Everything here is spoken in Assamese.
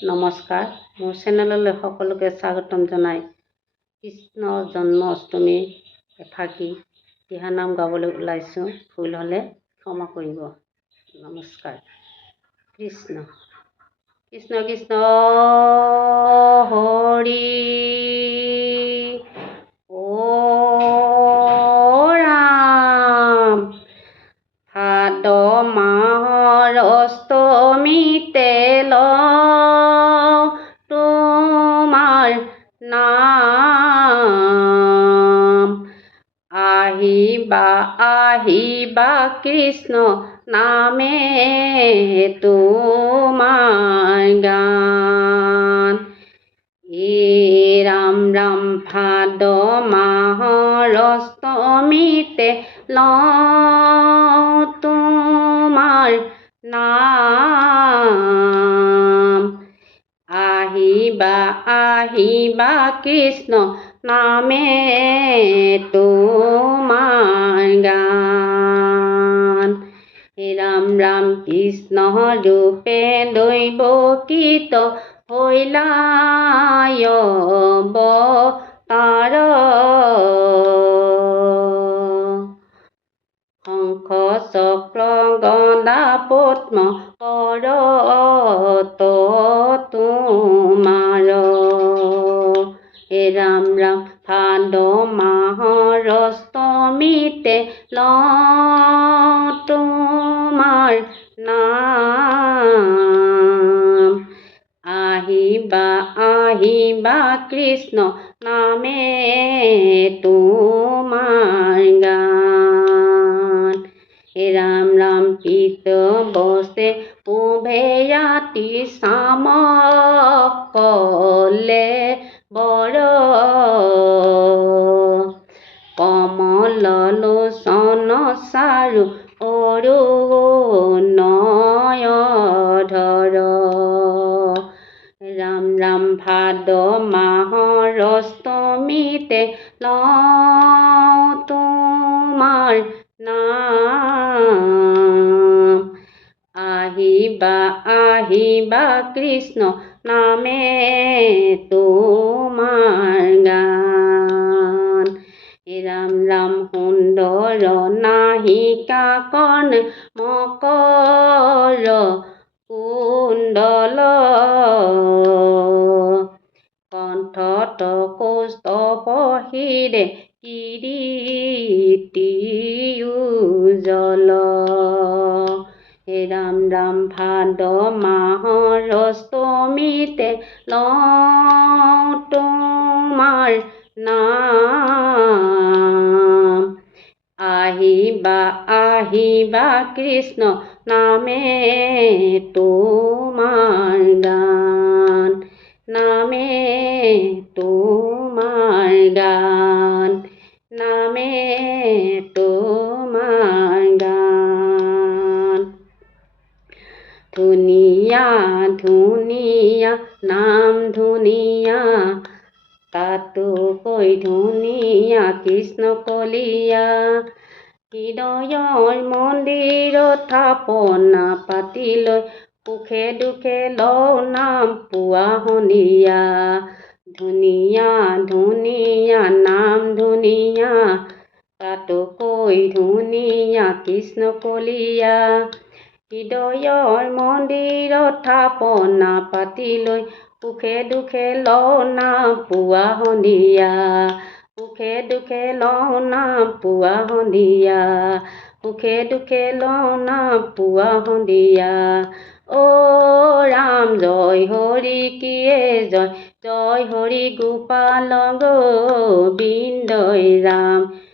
নমস্কাৰ, মোৰ চেনেললৈ সকলোকে স্বাগতম জনাই কৃষ্ণ জন্মাষ্টমী এফাকি দিহানাম গাবলৈ ওলাইছোঁ। ভুল হ'লে ক্ষমা কৰিব। নমস্কাৰ। কৃষ্ণ কৃষ্ণ কৃষ্ণ হৰি ৰাম। ভাদ মাহৰ অষ্টমীতে তোমাৰ নাম। আহিবা আহিবা কৃষ্ণ নামে তোমাৰ গান। ৰাম ৰাম ভাদ মাহৰ অষ্টমীতে তোমাৰ নাম। আহিবা আহিবা কৃষ্ণ নামে তোমাৰ গান। ৰাম ৰাম কৃষ্ণ ৰূপে দৈৱকীত হৈলাই অৱতাৰ। শংখ চক্ৰ গদা পদ্ম কৰত তোমাৰ। ৰাম ৰাম ভাদ মাহৰ অষ্টমীতে তোমাৰ নাম। আহিবা আহিবা কৃষ্ণ নামে তোমাৰ গান। ৰাম ৰাম পিত বসে উভে ৰাতি চামকলে বৰ। কমল লোচন চাৰু অৰুণধৰ। ৰাম ৰাম ভাদ মাহৰ অষ্টমীতে তোমাৰ নাম। আহিবা আহিবা কৃষ্ণ নামে তোমাৰ গান। ৰাম ৰাম সুন্দৰ নাহিকা কৰ্ণ মকৰ কুণ্ডল। কণ্ঠত কৌস্তভ শিৰে কিৰীটি উজ্জ্বল। ৰাম ৰাম ভাদ মাহৰ অষ্টমীতে তোমাৰ নাম। আহিবা আহিবা কৃষ্ণ নামে তোমাৰ গান। নামে তোমাৰ গান। নামে তোমাৰ গান। ধুনীয়া ধুনীয়া নাম ধুনীয়া তাতোকৈ ধুনীয়া কৃষ্ণ কলীয়া। হৃদয়ৰ মন্দিৰত থাপনা পাতিলৈ সুখে দুখে লওঁ নাম পুৱা সন্ধিয়া। ধুনীয়া ধুনীয়া নাম ধুনীয়া তাতোকৈ ধুনীয়া কৃষ্ণ কলীয়া। হৃদয়ৰ মন্দিৰত থাপনা পাতিলৈ সুখে দুখে লওঁ নাম পুৱা সন্ধিয়া। সুখে দুখে লওঁ নাম পুৱা সন্ধিয়া। সুখে দুখে লওঁ নাম পুৱা সন্ধিয়া। অ ৰাম জয় হৰি কিয়ে জয়। জয় হৰি গোপাল গোবিন্দই ৰাম।